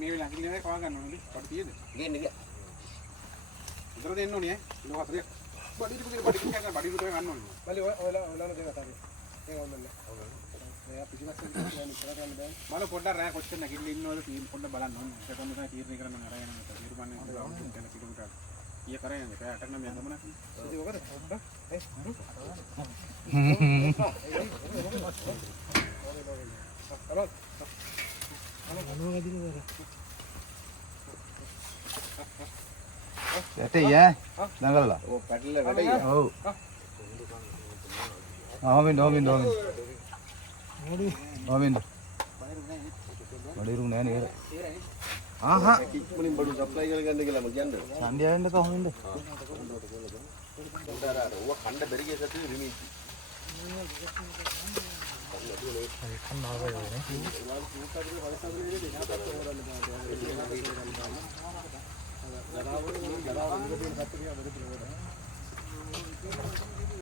මේ වෙලාව කිල්ලේ කවා ගන්න ඕනේ. පොඩි තියෙද? ගේන්න ගියා. උතර දෙන්න ඕනේ ඈ. කිලෝ 40ක්. බඩි ගන්න බඩි රුපියල් ගන්න ඕනේ. බලි ඔයලා දෙන්න තාගේ. ඒක වුණා. එයා පිටිපස්සෙන් යන ඉස්සර ගන්න බෑ. මල පොඩ්ඩක් රෑ කොච්චර නැගිටලා ඉන්නවද පොඩ්ඩක් බලන්න ඕනේ. ඒක තමයි තීරණය කරන්න අරගෙන යනවා. තීරණය කරනවා කියන කිලෝමීටර. ඊය කරන්නේ නැහැ. අටක් නම් යන්න මොනක්. ඉතින් ඔකද? යටේ ඈ දඟලලා. ඔව් පැටලලා වැඩේ. ඔව්. ආවෙන්. බඩිරු නෑ නේද? ආහා. කික්මුලින් බඩු සප්ලයි කරගන්න කියලා මම කියන්නේ. සන්ධ්‍යාවෙන්ද කොහොමද? උඩාරාට ඔව කණ්ඩ බැරි ගියසතු රිමීටි.